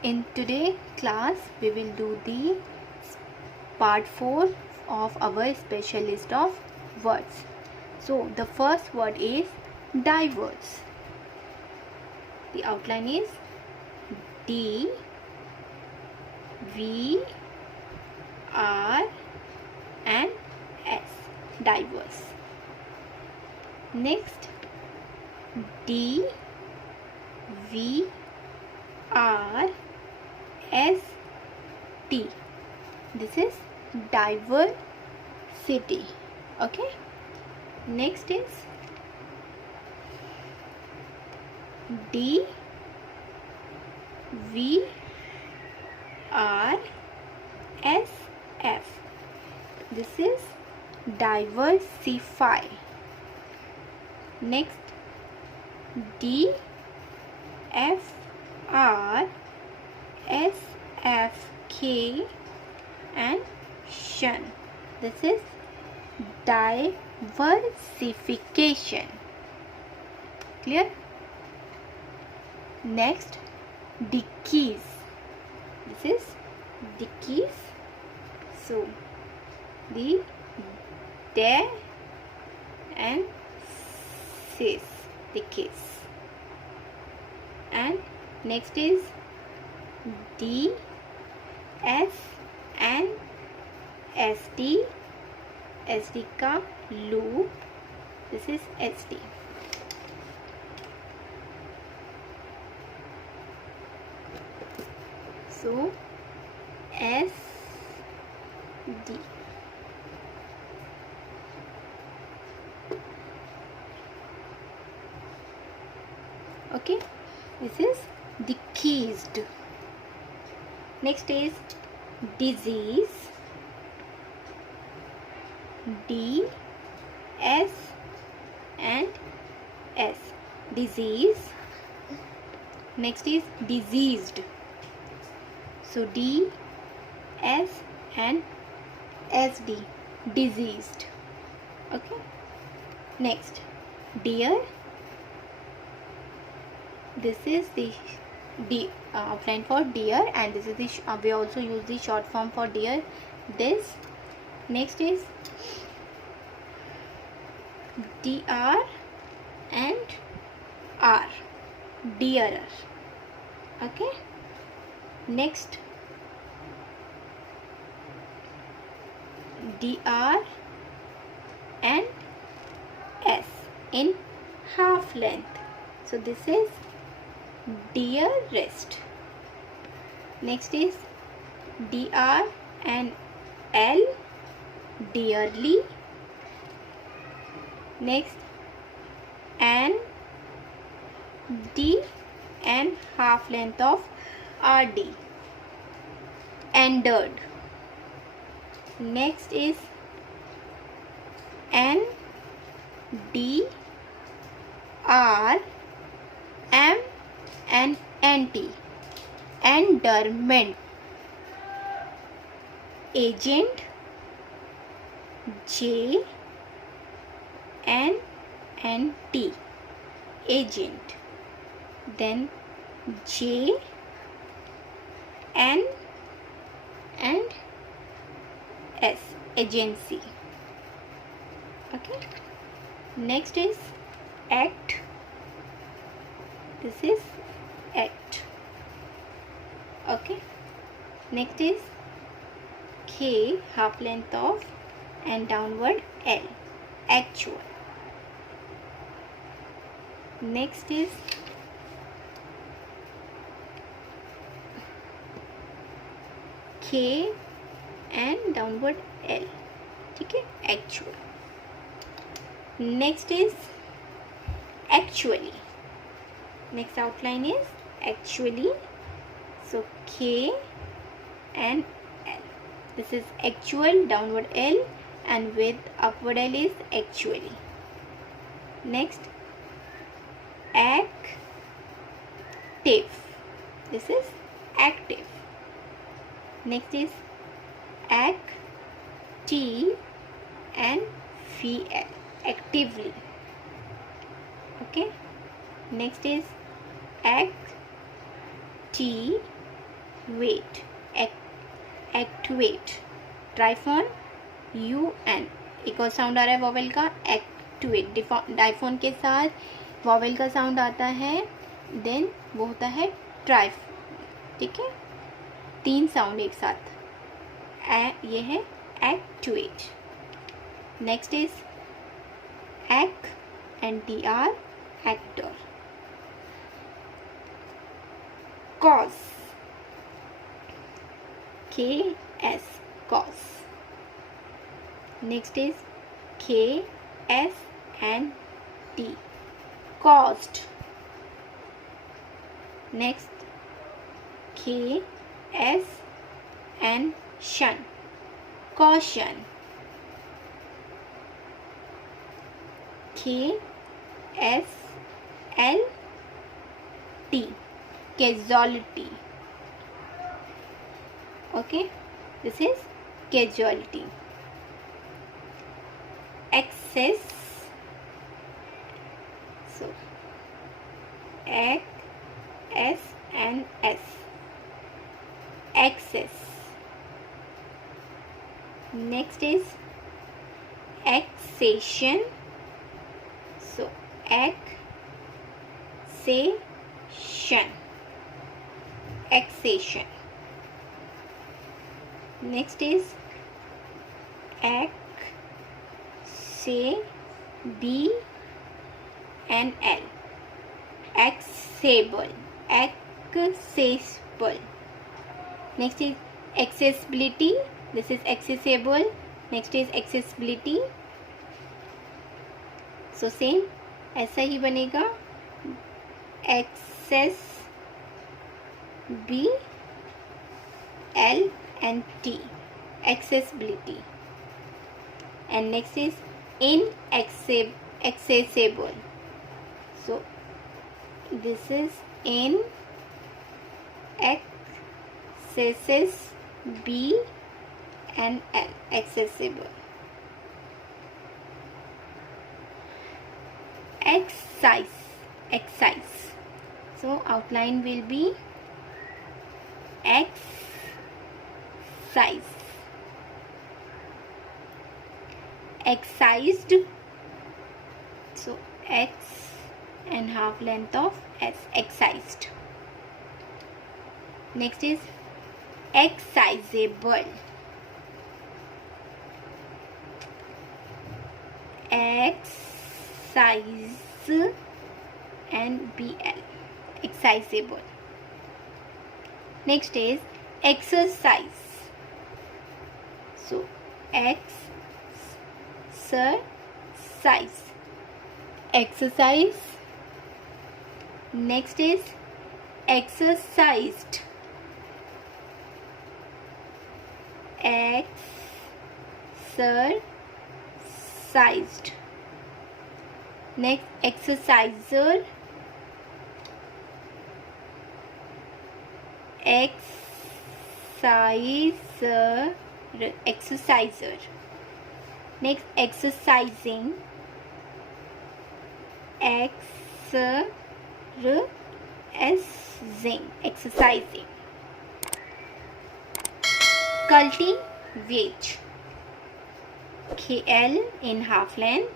In today's class, we will do the part 4 of our special list of words. So, the first word is diverse. The outline is D V R and S, diverse. Next, D V R S T. This is diversity. Okay. Next is D V R S F. This is diversify. Next, D F R S F K and shun. This is diversification. Clear? Next, decrease. This is decrease. So, the de and sis, decrease. And next is D S and SD, SD ka loop. This is SD. So S D. Okay, this is decreased. Next is disease. D S and S, disease. Next is diseased. So D S and SD, diseased. Okay. Next, deer. This is the outline for deer, and this is the we also use the short form for deer, this. Next is DR and R, dearer. Okay. Next, DR and S in half length. So this is dearest. Next is DR and L, dearly. Next, and D and half length of RD, entered. Next is N D R M and NT, enderment. Agent, J N and T, agent. Then J N and S, agency. Okay. Next is act. This is act. Okay. Next is K, half length of and downward L, actual. Next is K and downward L. Okay, actual. Next is actually. Next outline is actually. So K and L. This is actual, downward L, and with upward L is actually. Next, active. This is active. Next is active and VL, actively. Okay. Next is active wait, actuate, triphone, UN, एक और sound आ रहा है vowel का, एक्टुएट, diphone के साथ vowel का sound आता है, देन वो होता है ट्राइफ, ठीक है, 3 साउंड एक साथ, ये है actuate. Next is NTR, actor. Cause, KS, cause. Next is KSNT, caused. Next KSN, shun, caution. KSLT, casualty. Okay, this is casualty. Excess, so XSNS, excess. Next is accession, so accession. Next is ACCABLE, accessible. Next is accessibility, this is accessible. Next is accessibility, so same ऐसा ही बनेगा, accessibility, accessibility. And next is inaccessible, so this is inaccessible, accessible. Excise, so outline will be excise, excised, so X and half length of S, excised. Next is excisable, excise and BL, excisable. Next is exercise, so exercise. Next is exercised, exercised. Next exerciser, exerciser. Next exercising, exercising. Cultivate, KL in half length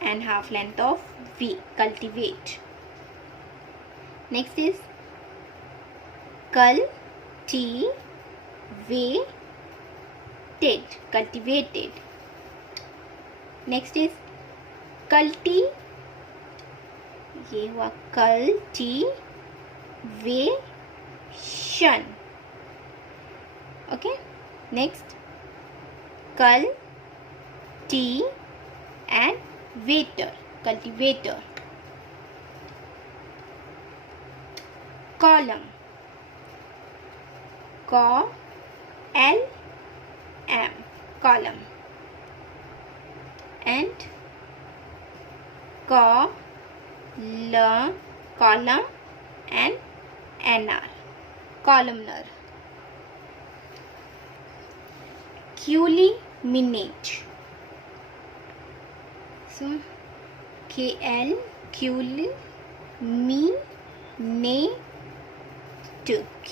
and half length of V, cultivate. Next is cultivated. Next is ये हुआ cultivation. Okay, next cultivator. Column, column. And column and NR, columnar. Culminate, so KL,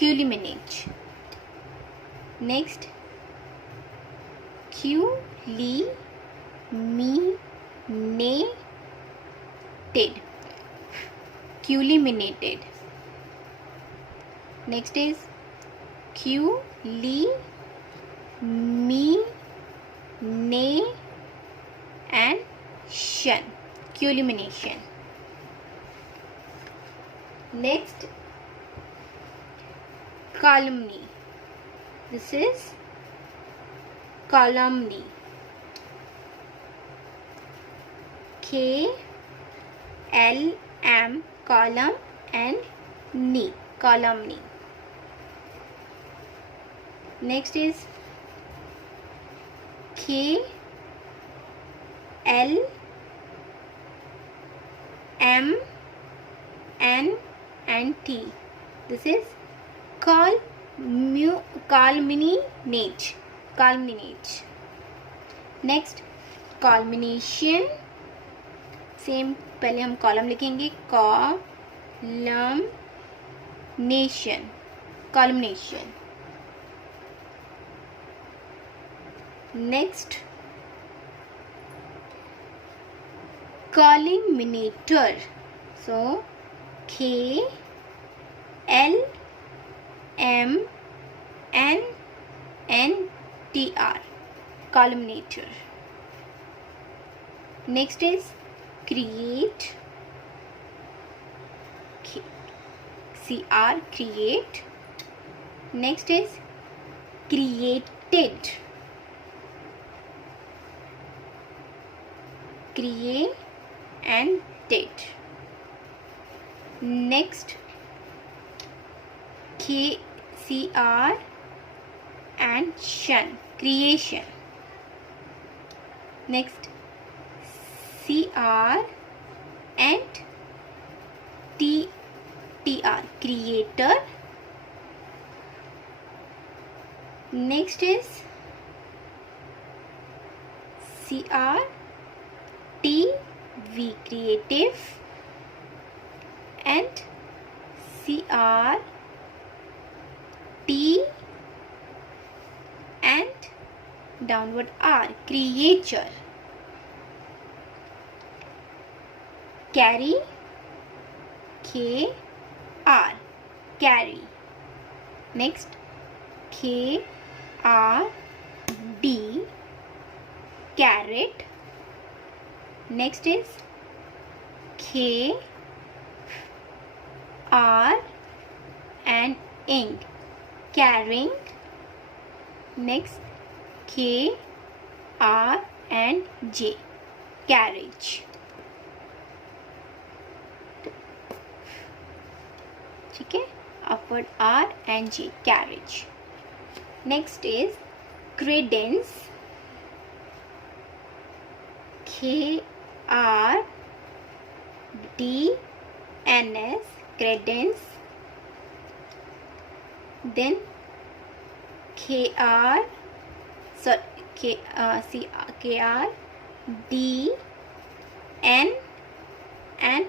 culminate. Next, culminated. Culminated. Next is culmination and culmination. Next, calumny. This is calumny. KLM, column, and knee, calumny. Next is KLM N and T. This is culminate. Next, culmination. Same पहले हम column लिखेंगे, culmination. Next, culminator. So KLMNNTR, culminator. Next is create. CR, create. Next is created. Created. Next, KCR and shun, creation. Next, CR and TR, creator. Next is CRTV, creative, and CRT and downward R, creature. Carry, KR, carry. Next, KRD, carrot. Next is KR and ing, carrying. Next, KR and J, carriage. ठीक है, upward R and J, carriage. Next is credence. KRDNS, credence. Then KRDN and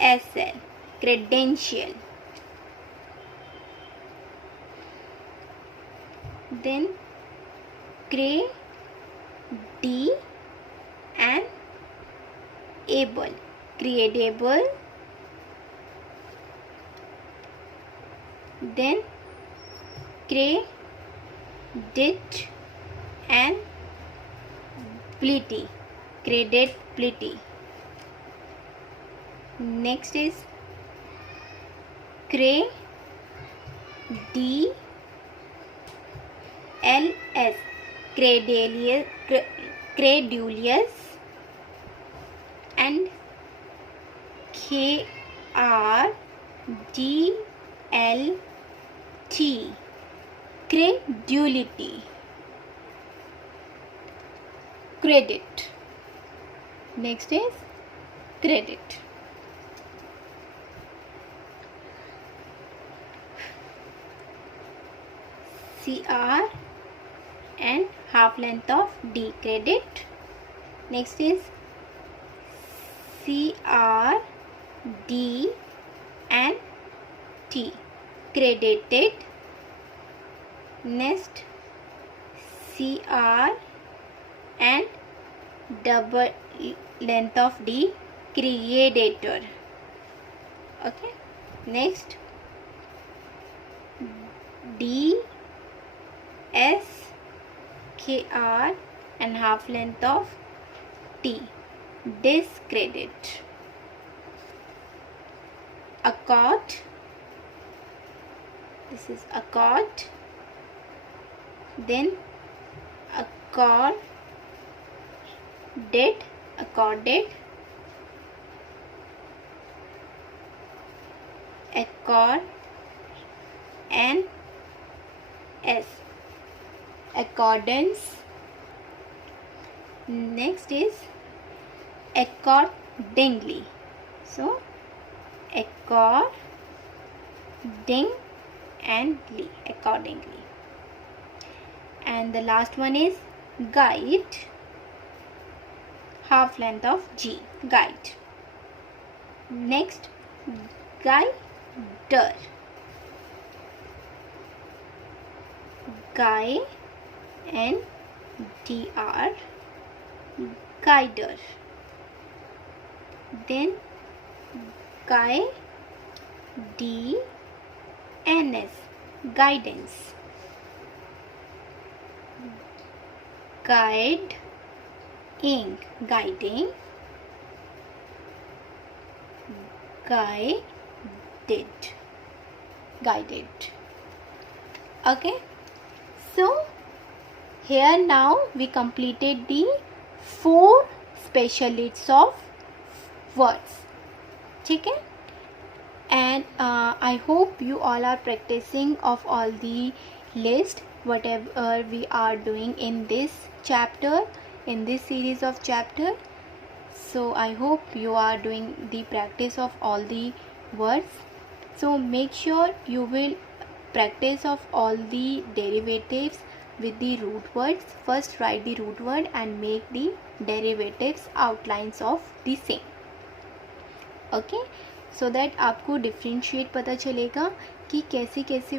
SL, credential. Then D and able, creatable. Then credit and plity, creditability. Next is credulous, credulous. And KRDLT, credulity, credit. Next is credit. CR and half length of D, credit. Next is CR, D and T, credited. Next, CR and double length of D, creator. Okay, next D S KR and half length of T, discredit. Accord, this is accord, then accorded, accorded, accord and S, accordance. Next is accordingly. So according and ly, accordingly. And the last one is guide, half length of G, guide. Next, guider, guy and dr, guider. Then guy DNS, guidance. Guiding, guiding. Guided, guided. Okay, so here now we completed the 4 specialists of words. ठीक है? And I hope you all are practicing of all the list whatever we are doing in this chapter, in this series of chapter. So I hope you are doing the practice of all the words. So make sure you will practice of all the derivatives with the root words. First write the root word and make the derivatives outlines of the same. Okay, so that आपको differentiate पता चलेगा कि कैसे कैसे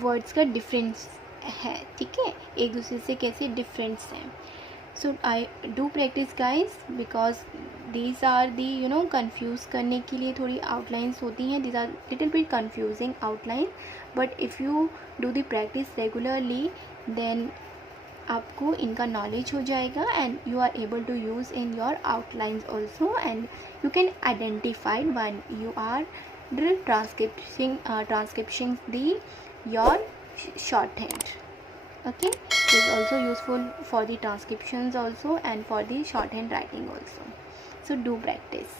words का difference है. ठीक है, एक दूसरे से कैसे डिफरेंस हैं. So I do practice guys because these are the confuse करने के लिए थोड़ी आउटलाइंस होती हैं. These are little bit confusing outline, but if you do the practice regularly then आपको इनका नॉलेज हो जाएगा and you are able to use in your outlines also and you can identify when you are transcription your shorthand. Okay, it is also useful for the transcriptions also and for the shorthand writing also. So do practice.